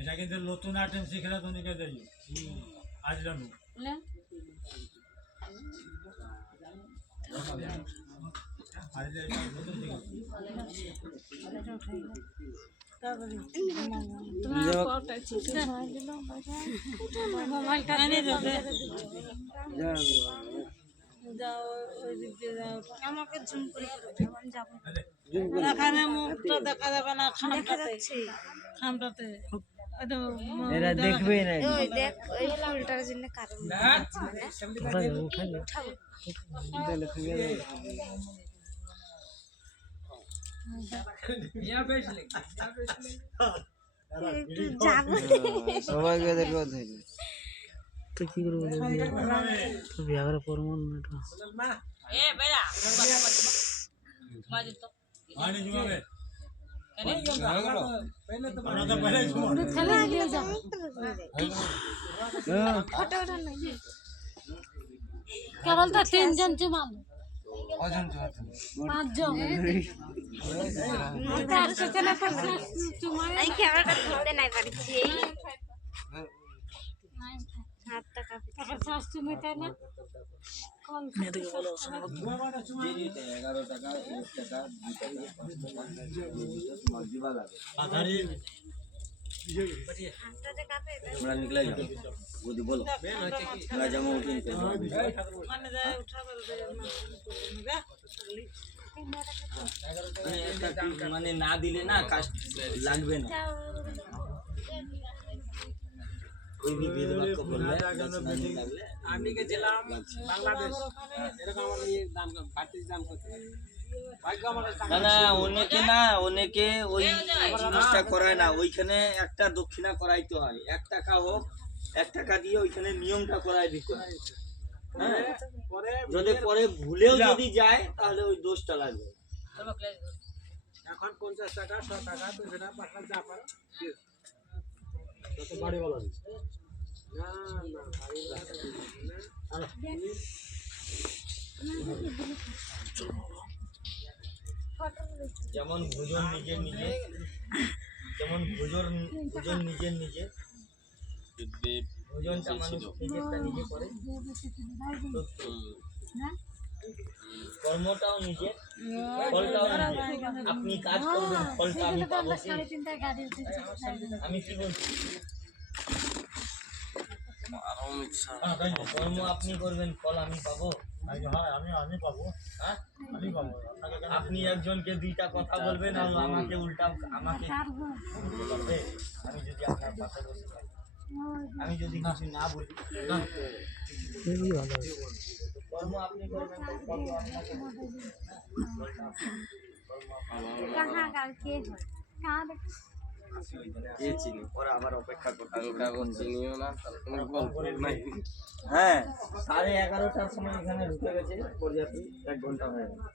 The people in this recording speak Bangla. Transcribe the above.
এটা কিন্তু নতুন আইটেম শিখলে তুমি কে যাই আজ জানো আমাকে জুম করে যাবো এখানে মুখটা দেখা যাবে না খামটাতে এরা দেখবে না ওই দেখ ওই ফুলটার জন্য কারণ উঠাবো সবাইকে দেখো তো কি করবো তো বিয়া করে পরমন এটা এ বেড়া বাজে তো আনি জুমাবে কেবল তো তিনজন জমাল পাঁচজন এই ক্যামেরাটা ধরতে নাই পারছি হাতটা কাঁপছে টাকা শাস্তি মেটায় না কোন মেয়েদেরকে বলো 11 টাকা 1 টাকা 2 টাকা 5 টাকা মজুবা লাগে আধারি হাতটা কাঁপে আমরা নিকলে যাবো বুঝি বলো আমরা যাবো উঠিন মানে যায় উঠা বলতে মানে না দিলে না কাস্ট লাগবে না कोई भी भेदभाव को बोलले লাগলে আমি গেছিলাম বাংলাদেশ এরকম আমার এই দাম বাড়তি দাম কত না অনেকে ওই জিনিসটা করায় না ওইখানে একটা দক্ষিণা করাইতে হয় 1 টাকা হোক 1 টাকা দিয়ে ওইখানে নিয়মটা করাই দিতে হয় হ্যাঁ যদি পরে ভুলেও যদি যায় তাহলে ওই দোষটা লাগবে এখন 50 টাকা 100 টাকা 200 টাকা 5 টাকা যা পারো কত বাড়ি বলা না না বাড়ি যেমন ভোজন নিজে ভোজনটা মানুষ নিজেরটা নিজে করে কর্মটাও নিজে ফলটাও নিজে আপনি কাজ করবেন ফলটা আমি পাবো আমি কি বলছি কর্ম আপনি করবেন ফল আমি পাবো আমি পাবো হ্যাঁ আমি পাবো আপনি একজনকে দুইটা কথা বলবেন আর আমাকে উল্টা আমাকে বলবে আমি যদি আপনার পাশে বসে থাকি আমি যদি কিছু না বলি খুবই ভালো কর্ম আপনি করবেন ফল আপনাকে कहाँ का के है कहाँ देख চিনি পরে আবার অপেক্ষা করতে কাগজ চিনিও না হ্যাঁ 11:30টার সময় এখানে ঢুকে গেছে প্রজাপতি 1 ঘন্টা হয়ে গেছে